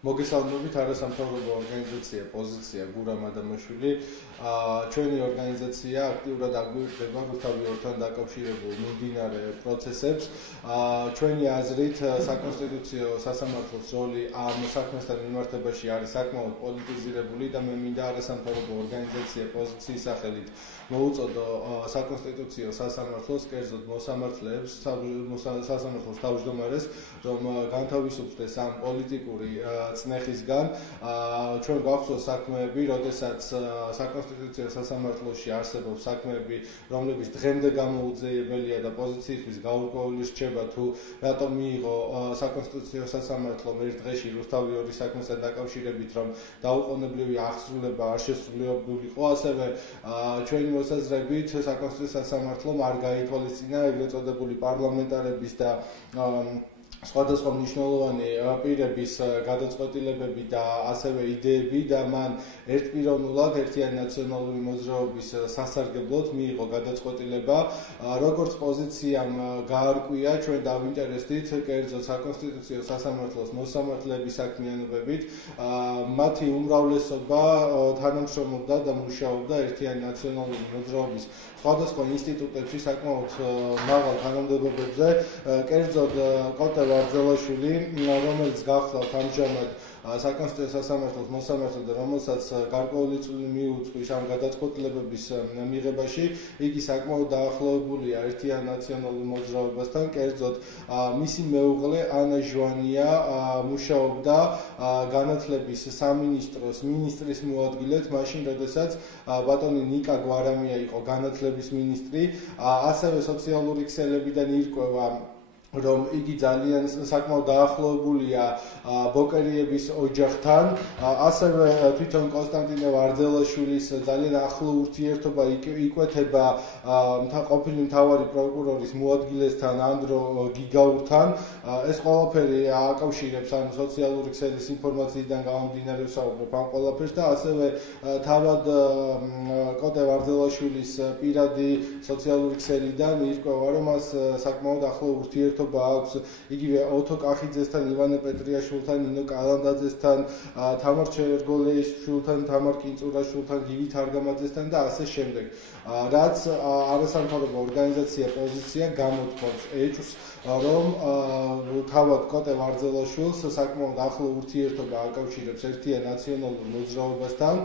მოგესალმებით არასამთავრობო ორგანიზაცია პოზიცია გურამ ადამიანშვილი. ჩვენი ორგანიზაცია აქტიურად აგვირდება რუსთავიორთან დაკავშირებულ მიმდინარე პროცესებს. ჩვენი აზრით საკონსტიტუციო სასამართლოს როლი ამ საქმესთან მიმართებაში არის საკმაოდ პოლიტიზირებული და მე მინდა არასამთავრობო ორგანიზაცია პოზიციის სახელით მოუწოდო საკონსტიტუციო სასამართლოს კერძოდ მოსამართლეებს სასამართლოს თავმჯდომარეს რომ განთავისუფლდეს ამ პოლიტიკური წნეხისგან. ჩვენ გვახსოვს საქმეები, როდესაც საკონსტიტუციო სასამართლოში არსებობს საქმეები, რომლებიც დღემდე გამოუძიებელია და პოზიციისთვის გაურკვეველი რჩება თუ რატომ მიიღო საკონსტიტუციო სასამართლომ ერთ დღეში რუსთავი ორის საქმესთან დაკავშირებით, რომ დაუყოვნებლივი აღსრულება არ შესრულებულიყო. ასევე ჩვენი მოსაზრებით საკონსტიტუციო სასამართლომ არ გაითვალისწინა ეგრეთ წოდებული პარლამენტარების და სხვადასხვა მნიშვნელოვანი პირების გადაწყვეტილებები და ასევე იდეები და მან ერთპიროვნულად ერთიანი ნაციონალური მოძრაობის სასარგებლოდ მიიღო გადაწყვეტილება. როგორც პოზიციამ გაარკვია, ჩვენ დავინტერესდით კერძოდ საკონსტიტუციო სასამართლოს მოსამართლეების საქმიანობებით. მათი უმრავლესობა თანამშრომლობდა და მუშაობდა ერთიანი ნაციონალური მოძრაობის სხვადასხვა ინსტიტუტებში საკმაოდ მაღალ თანამდებობებზე. კერძოდ კოტე ვარძელაშვილი, რომელიც გახლავთ ამჟამად საკონსტიტუციო სასამართლოს მოსამართლე და რომელსაც გარკვეული წვლილი მიუძღვის ამ გადაწყვეტილებების მიღებაში, იგი საკმაოდ დაახლოებულია ერთიან ნაციონალურ მოძრაობასთან. კერძოდ მისი მეუღლე ანა ჟვანია მუშაობდა განათლების სამინისტროს მინისტრის მოადგილედ, მაშინ როდესაც ბატონი ნიკა გვარამია იყო განათლების მინისტრი. ასევე სოციალური ქსელებიდან ირკვევა რომ იგი ძალიან საკმაოდ დაახლოებულია ბოკერიების ოჯახთან. ასევე თვითონ კონსტანტინე ვარძელაშვილის ძალიან ახლო ურთიერთობა იკვეთება ყოფილი მთავარი პროკურორის მოადგილესთან ანდრო გიგაურთან. ეს ყველაფერი აკავშირებს ან სოციალური ქსელის ინფორმაციიდან გამომდინარე ვსაუბრობ ამ ყველაფერს და ასევე თავად კოტე ვარძელაშვილის პირადი სოციალური ქსელიდან ირკვევა რომ მას საკმაოდ ახლო ურთიერთობა აქვს იგივე ოთო კახიძესთან, ივანე პეტრიაშვილთან, ნინო კალანდაძესთან, თამარ ჩერგოლეიშვილთან, თამარ კინწურაშვილთან, გივით არგამაძესთან და ასე შემდეგ. რაც არასამთავრობო ორგანიზაცია პოზიცია გამოთქვამს ეჭვს, რომ თავად კოტე ვარძელაშვილს საკმაოდ ახლო ურთიერთობა აკავშირებს ერთიან ნაციონალურ მოძრაობასთან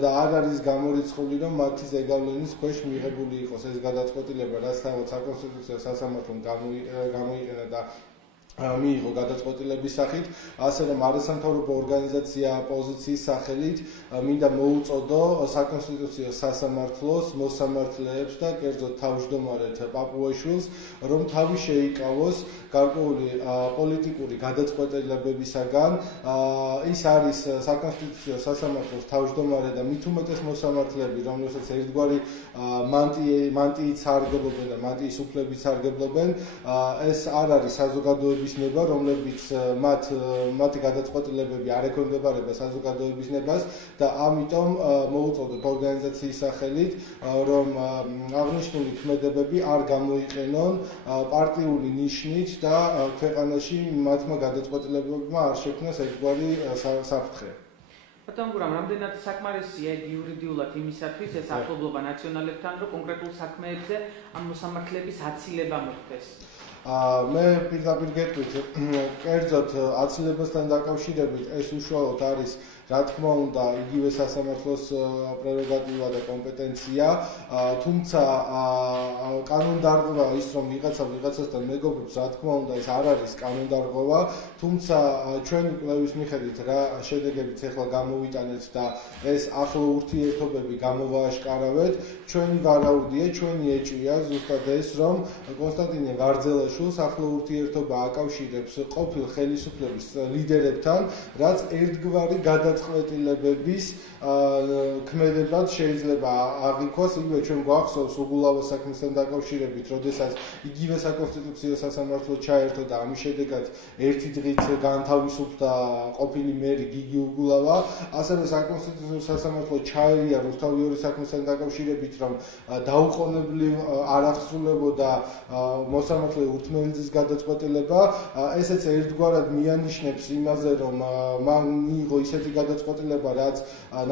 და არ არის გამორიცხული, რომ მათი ზეგავლენის ქვეშ მიღებული იყოს ეს გადაწყვეტილება, რაც თავად საკონსტიტუციო სასამართლომ გამოიყენა და მიიღო გადაწყვეტილების სახით, ასე რომ არასამთავრობო ორგანიზაცია პოზიციის სახელით მინდა მოუწოდო საკონსტიტუციო სასამართლოს მოსამართლეებს და კერძოდ თავმჯდომარედ პაპუაშვილს, რომ თავი შეიკავოს გარკვეული პოლიტიკური გადაწყვეტილებებისაგან. ის არის საკონსტიტუციო სასამართლოს თავმჯდომარე და მით უმეტეს მოსამართლეები, რომელსაც ერთგვარი მანტიით სარგებლობენ და მანტიის უფლებით სარგებლობენ. ეს არ არის საზოგადოების ნება, რომლებიც მათი გადაწყვეტილებები არ ექვემდებარება საზოგადოების ნებას და ამიტომ მოუწოდოთ ორგანიზაციის სახელით, რომ აღნიშნული ქმედებები არ გამოიყენონ პარტიული ნიშნით და ქვეყანაში მათმა გადაწყვეტილებებმა არ შექმნას ერთგვარი საფრთხე. ბატონ გურამ, რამდენად საკმარისია იურიდიულად იმისათვის ეს ახლობლობა ნაციონალებთან, რომ კონკრეტულ საქმეებზე ამ მოსამართლეების აცილება მოხდეს? მე პირდაპირ გეტყვით, კერძოდ აცილებასთან დაკავშირებით ეს უშუალოდ არის რა თქმა უნდა იგივე სასამართლოს პრეროგატივა და კომპეტენცია, თუმცა კანონდარღვევა ის რომ ვიღაცასთან მეგობრობს, რა თქმა უნდა ეს არ არის კანონდარღვევა, თუმცა ჩვენი კვლევის მიხედვით რა შედეგებიც ახლა გამოვიტანეთ და ეს ახლო ურთიერთობები გამოვააშკარავეთ, ჩვენი ვარაუდია, ჩვენი ეჭვია ზუსტად ეს, რომ კონსტანტინე ვარძელაშვილს ახლო ურთიერთობა აკავშირებს ყოფილ ხელისუფლების ლიდერებთან, რაც ერთგვარი გადაწყვეტილებების ქმედებად შეიძლება აღიქვას, იგივე ჩვენ გვახსოვს უგულავას საქმესთან დაკავშირებით, როდესაც იგივე საკონსტიტუციო სასამართლო ჩაერთო და ამის შედეგად ერთი დღით განთავისუფლდა ყოფილი მერი გიგი უგულავა, ასევე საკონსტიტუციო სასამართლო ჩაერია რუსთავიორის საქმესთან დაკავშირებით, რომ დაუყოვნებლივ არ აღსრულებოდა მოსამართლე ურთმელიძის გადაწყვეტილება, ესეც ერთგვარად მიანიშნებს იმაზე, რომ მან მიიღო ისეთი გადაწყვეტილება, რაც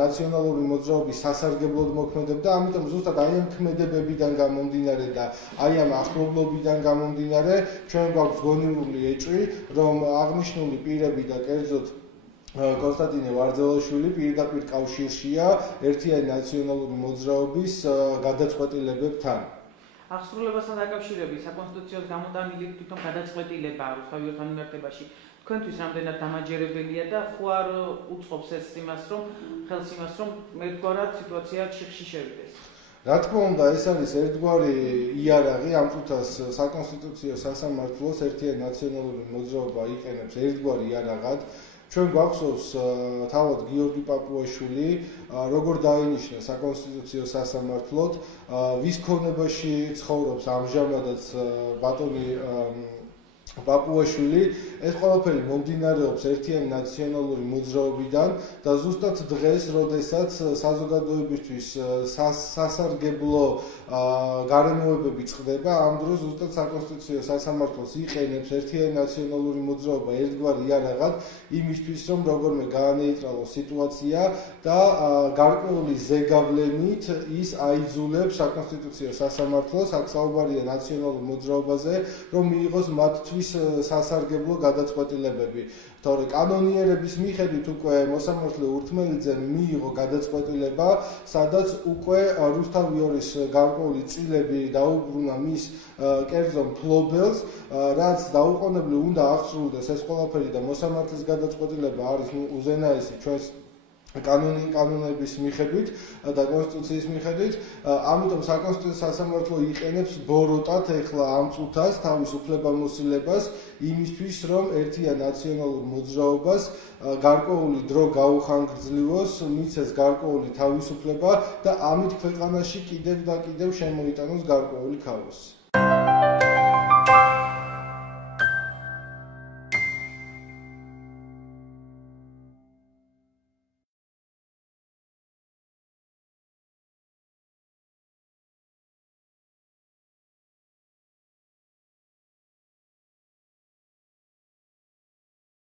ნაციონალური მოძრაობის სასარგებლოდ მოქმედებდა, ამიტომ ზუსტად აი ამ ქმედებებიდან გამომდინარე და აი ამ ახლობლობიდან გამომდინარე, ჩვენ გვაქვს გონივრული ეჭვი, რომ აღნიშნული პირები და კერძოდ კონსტანტინე ვარძელაშვილი პირდაპირ კავშირშია ერთიანი ნაციონალური მოძრაობის გადაწყვეტილებებთან. აღსრულებასთან დაკავშირებით საკონსტიტუციოს გამოტანილი თვითონ გადაწყვეტილება რუსთავიორთან მიმართებაში თქვენთვის რამდენად დამაჯერებელია და ხო არ უწყობს ეს იმას, რომ ხელს იმას, რომ ერთგვარად სიტუაცია ჩიხში შევიდეს? რა თქმა უნდა, ეს არის ერთგვარი იარაღი, ამ წუთას საკონსტიტუციო სასამართლოს ერთიანი ნაციონალური მოძრაობა იყენებს ერთგვარ იარაღად. ჩვენ გვახსოვს თავად გიორგი პაპუაშვილი, როგორ დაინიშნა საკონსტიტუციო სასამართლოდ, ვის ქონებაში ცხოვრობს ამჟამადაც ბატონი პაპუაშვილი, ეს ყველაფერი მომდინარეობს ერთიანი ნაციონალური მოძრაობიდან და ზუსტად დღეს, როდესაც საზოგადოებისთვის სასარგებლო გარემოებები წყდება, ამ დროს ზუსტად საკონსტიტუციო სასამართლოს იყენებს ერთიანი ნაციონალური მოძრაობა ერთგვარ იარაღად იმისთვის, რომ როგორმე გაანეიტრალოს სიტუაცია და გარკვეული ზეგავლენით ის აიძულებს საკონსტიტუციო სასამართლოს, აქ საუბარია ნაციონალურ მოძრაობაზე, რომ მიიღოს მათთვის სასარგებლო გადაწყვეტილებები. თორე კანონიერების მიხედვით უკვე მოსამართლე ურთმელიძემ მიიღო გადაწყვეტილება, სადაც უკვე რუსთავიორის გარკვეული წილები დაუბრუნა მის კერძო მფლობელს, რაც დაუყოვნებლივ უნდა აღსრულდეს ეს ყველაფერი და მოსამართლის გადაწყვეტილება არის უზენაესი ჩვენს კანონების მიხედვით და კონსტიტუციის მიხედვით, ამიტომ საკონსტიტუციო სასამართლო იყენებს ბოროტად ეხლა ამ წუთას თავის უფლებამოსილებას იმისთვის, რომ ერთიან ნაციონალურ მოძრაობას გარკვეული დრო გაუხანგრძლივოს, მიცეს გარკვეული თავისუფლება და ამით ქვეყანაში კიდევ და კიდევ შემოიტანოს გარკვეული ქაოსი.